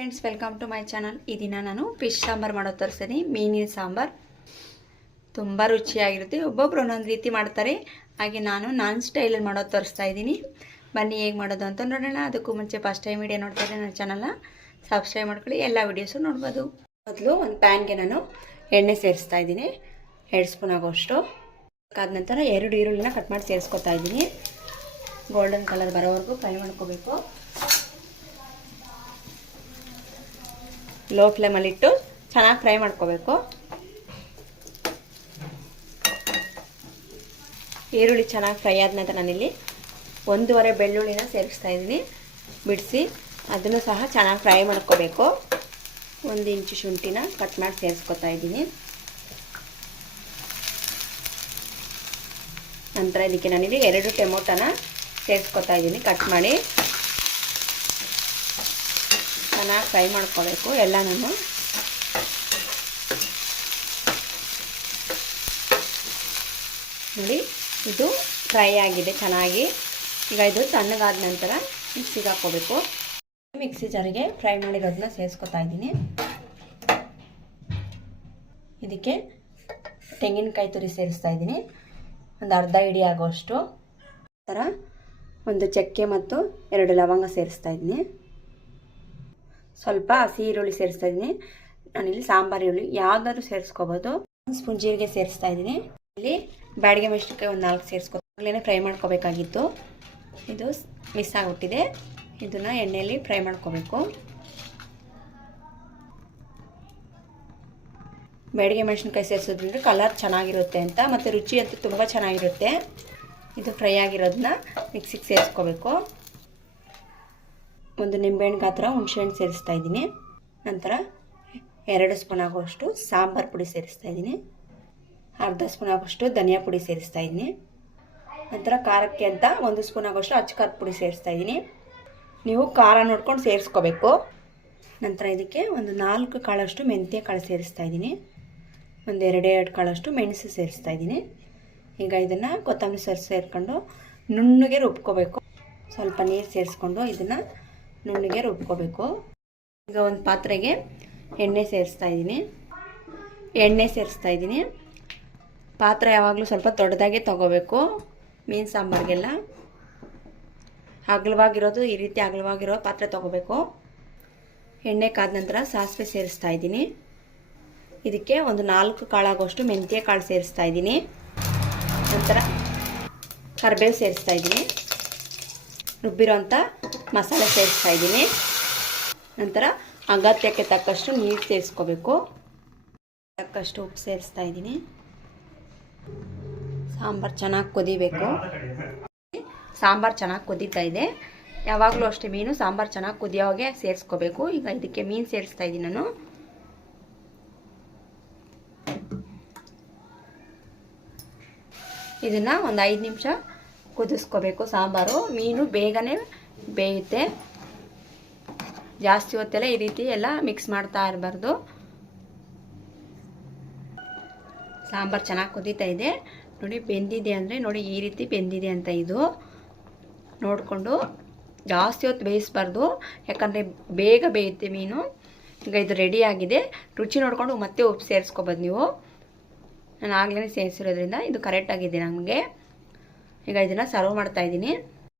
Friends, welcome to my channel. ಈ ದಿನ ನಾನು ಫಿಶ್ ಸಾಂಬಾರು ಮಾಡೋದು ತೋರಿಸ್ತೀನಿ. ಮೀನಿನ ಸಾಂಬಾರು ತುಂಬ ರುಚಿಯಾಗಿರುತ್ತೆ. ಒಬ್ಬೊಬ್ರು ಒಂದೊಂದು ರೀತಿ ಮಾಡ್ತಾರೆ, ಹಾಗೆ ನಾನು ಸ್ಟೈಲಲ್ಲಿ ಮಾಡೋದು ತೋರಿಸ್ತಾ ಇದ್ದೀನಿ. ಬನ್ನಿ ಹೇಗೆ ಮಾಡೋದು ಅಂತ ನೋಡೋಣ. ಅದಕ್ಕೂ ಮುಂಚೆ ಫಸ್ಟ್ ಟೈಮ್ ವಿಡಿಯೋ ನೋಡ್ತಾ ಇದ್ದರೆ ನನ್ನ ಚಾನಲ್ನ ಸಬ್ಸ್ಕ್ರೈಬ್ ಮಾಡ್ಕೊಳ್ಳಿ, ಎಲ್ಲ ವೀಡಿಯೋಸು ನೋಡ್ಬೋದು. ಮೊದಲು ಒಂದು ಪ್ಯಾನ್ಗೆ ನಾನು ಎಣ್ಣೆ ಸೇರಿಸ್ತಾ ಇದ್ದೀನಿ, 2 ಸ್ಪೂನ್ ಆಗೋಷ್ಟು. ಅದಾದ ನಂತರ 2 ಈರುಳ್ಳಿನ ಕಟ್ ಮಾಡಿ ಸೇರಿಸ್ಕೊತಾ ಇದ್ದೀನಿ. ಗೋಲ್ಡನ್ ಕಲರ್ ಬರೋವರೆಗೂ ಫ್ರೈ ಮಾಡ್ಕೋಬೇಕು. ಲೋ ಫ್ಲೇಮಲ್ಲಿಟ್ಟು ಚೆನ್ನಾಗಿ ಫ್ರೈ ಮಾಡ್ಕೋಬೇಕು. ಈರುಳ್ಳಿ ಚೆನ್ನಾಗಿ ಫ್ರೈ ಆದ ನಂತರ ನಾನಿಲ್ಲಿ 1.5 ಬೆಳ್ಳುಳ್ಳಿನ ಸೇರಿಸ್ತಾ ಇದ್ದೀನಿ, ಬಿಡಿಸಿ. ಅದನ್ನು ಸಹ ಚೆನ್ನಾಗಿ ಫ್ರೈ ಮಾಡ್ಕೋಬೇಕು. 1 ಇಂಚು ಶುಂಠಿನ ಕಟ್ ಮಾಡಿ ಸೇರಿಸ್ಕೊತಾ ಇದ್ದೀನಿ. ನಂತರ ಇದಕ್ಕೆ ನಾನಿಲ್ಲಿ 2 ಟೊಮೊಟೊನ ಸೇರಿಸ್ಕೊತಾ ಇದ್ದೀನಿ, ಕಟ್ ಮಾಡಿ. ಚೆನ್ನಾಗಿ ಫ್ರೈ ಮಾಡ್ಕೋಬೇಕು ಎಲ್ಲನೂ. ನೋಡಿ, ಇದು ಫ್ರೈ ಆಗಿದೆ ಚೆನ್ನಾಗಿ. ಈಗ ಇದು ತಣ್ಣಗಾದ ನಂತರ ಮಿಕ್ಸಿಗೆ ಹಾಕ್ಕೋಬೇಕು. ಮಿಕ್ಸಿ ಜಾರಿಗೆ ಫ್ರೈ ಮಾಡಿರೋದನ್ನ ಸೇರಿಸ್ಕೊತಾ ಇದ್ದೀನಿ. ಇದಕ್ಕೆ ತೆಂಗಿನಕಾಯಿ ತುರಿ ಸೇರಿಸ್ತಾ ಇದ್ದೀನಿ, ಒಂದು ಅರ್ಧ ಹಿಡಿ ಆಗೋಷ್ಟು. ಥರ 1 ಚಕ್ಕೆ ಮತ್ತು 2 ಲವಂಗ ಸೇರಿಸ್ತಾ ಇದ್ದೀನಿ. ಸ್ವಲ್ಪ ಹಸಿ ಈರುಳ್ಳಿ ಸೇರಿಸ್ತಾ ಇದ್ದೀನಿ. ನಾನಿಲ್ಲಿ ಸಾಂಬಾರು ಈರುಳ್ಳಿ ಯಾವುದಾದ್ರೂ ಸೇರಿಸ್ಕೋಬೋದು. 1 ಸ್ಪೂನ್ ಜೀರಿಗೆ ಸೇರಿಸ್ತಾ ಇದ್ದೀನಿ. ಇಲ್ಲಿ ಬ್ಯಾಡಿಗೆ ಮೆಣಸಿನಕಾಯಿ 4 ಸೇರಿಸ್ಕೊತಾಗಲೇ ಫ್ರೈ ಮಾಡ್ಕೋಬೇಕಾಗಿತ್ತು, ಇದು ಮಿಸ್ ಆಗಿಬಿಟ್ಟಿದೆ. ಇದನ್ನು ಎಣ್ಣೆಯಲ್ಲಿ ಫ್ರೈ ಮಾಡ್ಕೋಬೇಕು. ಬ್ಯಾಡಿಗೆ ಮೆಣಸಿನಕಾಯಿ ಸೇರಿಸೋದ್ರಿಂದ ಕಲರ್ ಚೆನ್ನಾಗಿರುತ್ತೆ ಅಂತ, ಮತ್ತು ರುಚಿ ಅಂತೂ ತುಂಬ ಚೆನ್ನಾಗಿರುತ್ತೆ. ಇದು ಫ್ರೈ ಆಗಿರೋದನ್ನ ಮಿಕ್ಸಿಗೆ ಸೇರಿಸ್ಕೋಬೇಕು. 1 ನಿಂಬೆಹಣ್ಣು ಗಾತ್ರ ಹುಣಸೆಹಣ್ಣು ಸೇರಿಸ್ತಾ ಇದ್ದೀನಿ. ನಂತರ 2 ಸ್ಪೂನ್ ಆಗೋಷ್ಟು ಸಾಂಬಾರು ಪುಡಿ ಸೇರಿಸ್ತಾ ಇದ್ದೀನಿ. ಅರ್ಧ ಸ್ಪೂನ್ ಆಗೋಷ್ಟು ಧನಿಯಾ ಪುಡಿ ಸೇರಿಸ್ತಾ ಇದ್ದೀನಿ. ನಂತರ ಖಾರಕ್ಕೆ ಅಂತ 1 ಸ್ಪೂನ್ ಆಗೋಷ್ಟು ಅಚ್ಚಕಾರದ ಪುಡಿ ಸೇರಿಸ್ತಾ ಇದ್ದೀನಿ. ನೀವು ಖಾರ ನೋಡ್ಕೊಂಡು ಸೇರಿಸ್ಕೋಬೇಕು. ನಂತರ ಇದಕ್ಕೆ 4 ಕಾಳಷ್ಟು ಮೆಂತ್ಯ ಕಾಳು ಸೇರಿಸ್ತಾ ಇದ್ದೀನಿ. 2 ಕಾಳಷ್ಟು ಮೆಣಸು ಸೇರಿಸ್ತಾ ಇದ್ದೀನಿ. ಈಗ ಇದನ್ನು ಕೊತ್ತಂಬರಿ ಸೇರಿಸ್ಕೊಂಡು ನುಣ್ಣಗೆ ರುಬ್ಕೋಬೇಕು. ಸ್ವಲ್ಪ ನೀರು ಸೇರಿಸ್ಕೊಂಡು ಇದನ್ನು ನುಣ್ಣಗೆ ರುಬ್ಕೋಬೇಕು. ಈಗ ಒಂದು ಪಾತ್ರೆಗೆ ಎಣ್ಣೆ ಸೇರಿಸ್ತಾ ಇದ್ದೀನಿ. ಪಾತ್ರೆ ಯಾವಾಗಲೂ ಸ್ವಲ್ಪ ದೊಡ್ಡದಾಗೆ ತೊಗೋಬೇಕು. ಮೀನು ಸಾಂಬಾರಿಗೆಲ್ಲ ಅಗಲವಾಗಿರೋದು, ಈ ರೀತಿ ಅಗಲವಾಗಿರೋ ಪಾತ್ರೆ ತೊಗೋಬೇಕು. ಎಣ್ಣೆ ಕಾದ ನಂತರ ಸಾಸಿವೆ ಸೇರಿಸ್ತಾ ಇದ್ದೀನಿ. ಇದಕ್ಕೆ 4 ಕಾಳಾಗೋಷ್ಟು ಮೆಂತ್ಯ ಕಾಳು ಸೇರಿಸ್ತಾ ಇದ್ದೀನಿ. ನಂತರ ಕರಿಬೇವು ಸೇರಿಸ್ತಾ ಇದ್ದೀನಿ. ರುಬ್ಬಿರೋಂಥ ಮಸಾಲೆ ಸೇರಿಸ್ತಾ ಇದ್ದೀನಿ. ನಂತರ ಅಗತ್ಯಕ್ಕೆ ತಕ್ಕಷ್ಟು ನೀರು ಸೇರಿಸ್ಕೋಬೇಕು. ತಕ್ಕಷ್ಟು ಉಪ್ಪು ಸೇರಿಸ್ತಾ ಇದ್ದೀನಿ. ಸಾಂಬಾರು ಚೆನ್ನಾಗಿ ಕುದಿಬೇಕು. ಸಾಂಬಾರು ಚೆನ್ನಾಗಿ ಕುದೀತಾ ಇದೆ. ಯಾವಾಗಲೂ ಅಷ್ಟೇ ಮೀನು ಸಾಂಬಾರು ಚೆನ್ನಾಗಿ ಕುದಿಯೋವಾಗೆ ಸೇರಿಸ್ಕೋಬೇಕು. ಈಗ ಇದಕ್ಕೆ ಮೀನು ಸೇರಿಸ್ತಾ ಇದ್ದೀನಿ ನಾನು. ಇದನ್ನು ಒಂದು 5 ನಿಮಿಷ ಕುದಿಸ್ಕೋಬೇಕು. ಸಾಂಬಾರು ಮೀನು ಬೇಗನೆ ಬೇಯುತ್ತೆ. ಜಾಸ್ತಿ ಹೊತ್ತೆಲ್ಲ ಈ ರೀತಿ ಎಲ್ಲ ಮಿಕ್ಸ್ ಮಾಡ್ತಾ ಇರಬಾರ್ದು. ಸಾಂಬಾರು ಚೆನ್ನಾಗಿ ಕುದೀತಾ ಇದೆ. ನೋಡಿ, ಬೆಂದಿದೆ ಅಂದರೆ ನೋಡಿ ಈ ರೀತಿ ಬೆಂದಿದೆ ಅಂತ. ಇದು ನೋಡಿಕೊಂಡು ಜಾಸ್ತಿ ಹೊತ್ತು ಬೇಯಿಸಬಾರ್ದು, ಯಾಕಂದರೆ ಬೇಗ ಬೇಯುತ್ತೆ ಮೀನು. ಈಗ ಇದು ರೆಡಿ ಆಗಿದೆ. ರುಚಿ ನೋಡಿಕೊಂಡು ಮತ್ತೆ ಉಪ್ಪು ಸೇರಿಸ್ಕೋಬೋದು ನೀವು. ನಾನು ಆಗಲೇ ಸೇರಿಸಿರೋದ್ರಿಂದ ಇದು ಕರೆಕ್ಟಾಗಿದೆ ನಮಗೆ. ಈಗ ಇದನ್ನು ಸರ್ವ್ ಮಾಡ್ತಾಯಿದ್ದೀನಿ.